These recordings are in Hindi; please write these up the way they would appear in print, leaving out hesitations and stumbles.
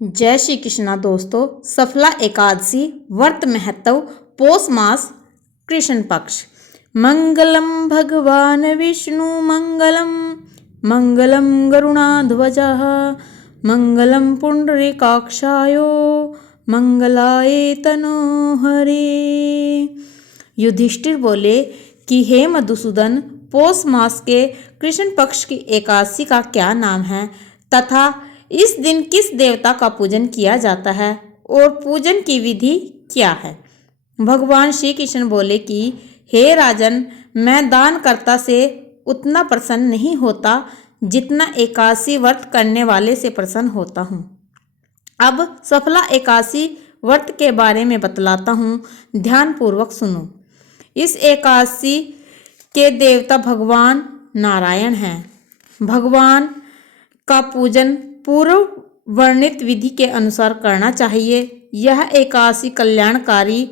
जय श्री कृष्णा दोस्तों। सफला एकादशी व्रत महत्व पौष मास कृष्ण पक्ष। मंगलम भगवान विष्णु मंगलम मंगलम गरुणाध्वजः मंगलम पुंडरीकाक्षायो मंगलाय तनोहरे। युधिष्ठिर बोले कि हे मधुसूदन, पौष मास के कृष्ण पक्ष की एकादशी का क्या नाम है तथा इस दिन किस देवता का पूजन किया जाता है और पूजन की विधि क्या है। भगवान श्री कृष्ण बोले कि हे राजन, मैं दानकर्ता से उतना प्रसन्न नहीं होता जितना एकादशी व्रत करने वाले से प्रसन्न होता हूँ। अब सफला एकादशी व्रत के बारे में बतलाता हूँ, ध्यानपूर्वक सुनो। इस एकादशी के देवता भगवान नारायण हैं। भगवान का पूजन पूर्व वर्णित विधि के अनुसार करना चाहिए। यह एकादशी कल्याणकारी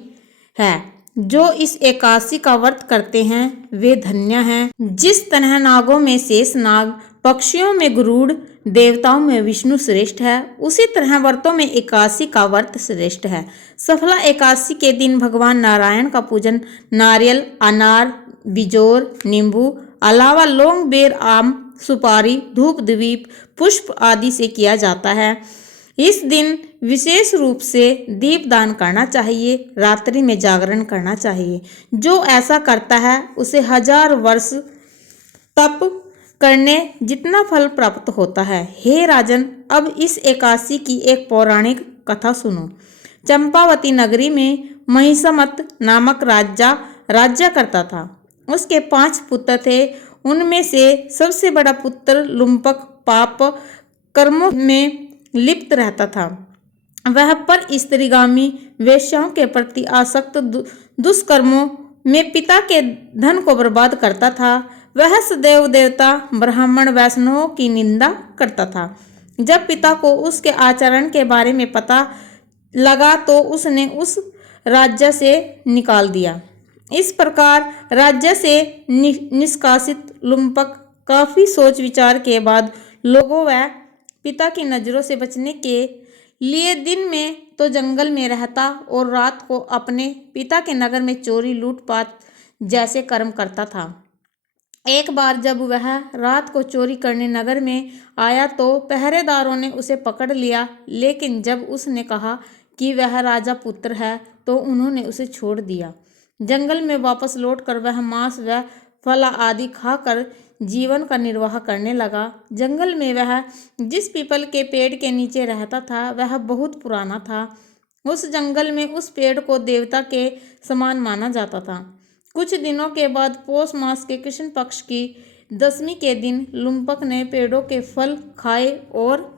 है। जो इस एकादशी का व्रत करते हैं वे धन्य हैं। जिस तरह नागों में शेष नाग, पक्षियों में गरुड़, देवताओं में विष्णु श्रेष्ठ है, उसी तरह व्रतों में एकादशी का व्रत श्रेष्ठ है। सफला एकादशी के दिन भगवान नारायण का पूजन नारियल, अनार, बिजोर, नींबू अलावा लौंग, बेर, आम, सुपारी, धूप, दीप, पुष्प आदि से किया जाता है। इस दिन विशेष रूप से दीप दान करना चाहिए। रात्रि में जागरण करना चाहिए। जो ऐसा करता है उसे 1000 वर्ष तप करने जितना फल प्राप्त होता है। हे राजन, अब इस एकादशी की एक पौराणिक कथा सुनो। चंपावती नगरी में महिषमत नामक राजा राज्य करता था। उसके 5 पुत्र थे। उनमें से सबसे बड़ा पुत्र लुम्पक पाप कर्मों में लिप्त रहता था। वह पर स्त्रीगामी वेश्याओं के प्रति आसक्त दुष्कर्मों में पिता के धन को बर्बाद करता था। वह सदैव देवता, ब्राह्मण, वैष्णवों की निंदा करता था। जब पिता को उसके आचरण के बारे में पता लगा तो उसने उस राज्य से निकाल दिया। इस प्रकार राज्य से निष्कासित लुम्पक काफी सोच विचार के बाद लोगों व पिता की नजरों से बचने के लिए दिन में तो जंगल में रहता और रात को अपने पिता के नगर में चोरी, लूटपाट जैसे कर्म करता था। एक बार जब वह रात को चोरी करने नगर में आया तो पहरेदारों ने उसे पकड़ लिया, लेकिन जब उसने कहा कि वह राजा पुत्र है तो उन्होंने उसे छोड़ दिया। जंगल में वापस लौटकर वह मांस व फल आदि खाकर जीवन का निर्वाह करने लगा। जंगल में वह जिस पीपल के पेड़ के नीचे रहता था वह बहुत पुराना था। उस जंगल में उस पेड़ को देवता के समान माना जाता था। कुछ दिनों के बाद पौष मास के कृष्ण पक्ष की 10वीं के दिन लुम्पक ने पेड़ों के फल खाए और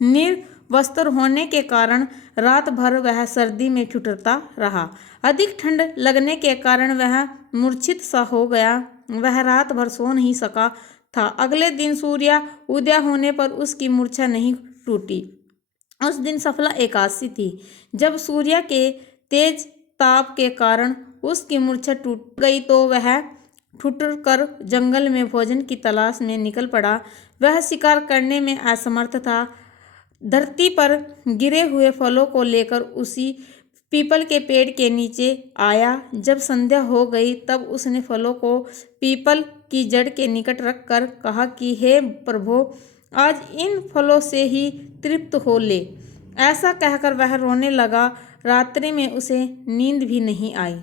निर्वस्त्र होने के कारण रात भर वह सर्दी में ठिठुरता रहा। अधिक ठंड लगने के कारण वह मूर्छित सा हो गया। वह रात भर सो नहीं सका था। अगले दिन सूर्य उदय होने पर उसकी मूर्छा नहीं टूटी। उस दिन सफला एकादशी थी। जब सूर्य के तेज ताप के कारण उसकी मूर्छा टूट गई तो वह ठुठुर कर जंगल में भोजन की तलाश में निकल पड़ा। वह शिकार करने में असमर्थ था। धरती पर गिरे हुए फलों को लेकर उसी पीपल के पेड़ के नीचे आया। जब संध्या हो गई तब उसने फलों को पीपल की जड़ के निकट रखकर कहा कि हे प्रभु, आज इन फलों से ही तृप्त हो ले। ऐसा कहकर वह रोने लगा। रात्रि में उसे नींद भी नहीं आई।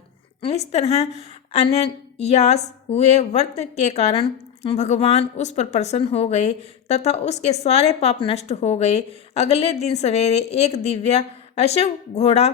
इस तरह अनायास हुए व्रत के कारण भगवान उस पर प्रसन्न हो गए तथा उसके सारे पाप नष्ट हो गए। अगले दिन सवेरे एक दिव्य अश्व घोड़ा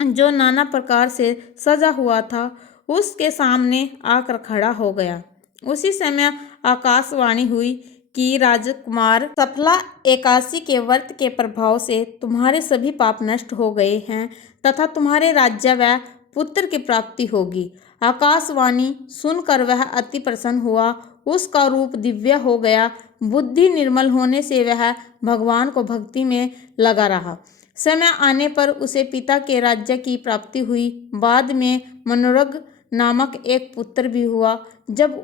जो नाना प्रकार से सजा हुआ था उसके सामने आकर खड़ा हो गया। उसी समय आकाशवाणी हुई कि राजकुमार, सफला एकादशी के व्रत के प्रभाव से तुम्हारे सभी पाप नष्ट हो गए हैं तथा तुम्हारे राज्य व पुत्र की प्राप्ति होगी। आकाशवाणी सुनकर वह अति प्रसन्न हुआ। उसका रूप दिव्य हो गया। बुद्धि निर्मल होने से वह भगवान को भक्ति में लगा रहा। समय आने पर उसे पिता के राज्य की प्राप्ति हुई। बाद में मनोरग नामक एक पुत्र भी हुआ। जब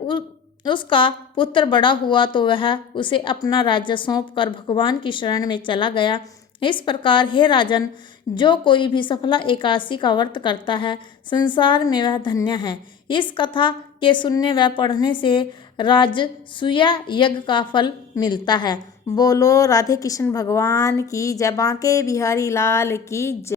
उसका पुत्र बड़ा हुआ तो वह उसे अपना राज्य सौंपकर भगवान की शरण में चला गया। इस प्रकार हे राजन, जो कोई भी सफला एकादशी का व्रत करता है, संसार में वह धन्य है। इस कथा के सुनने व पढ़ने से राजसूय यज्ञ का फल मिलता है। बोलो राधे कृष्ण भगवान की जय, बांके बिहारी लाल की जय।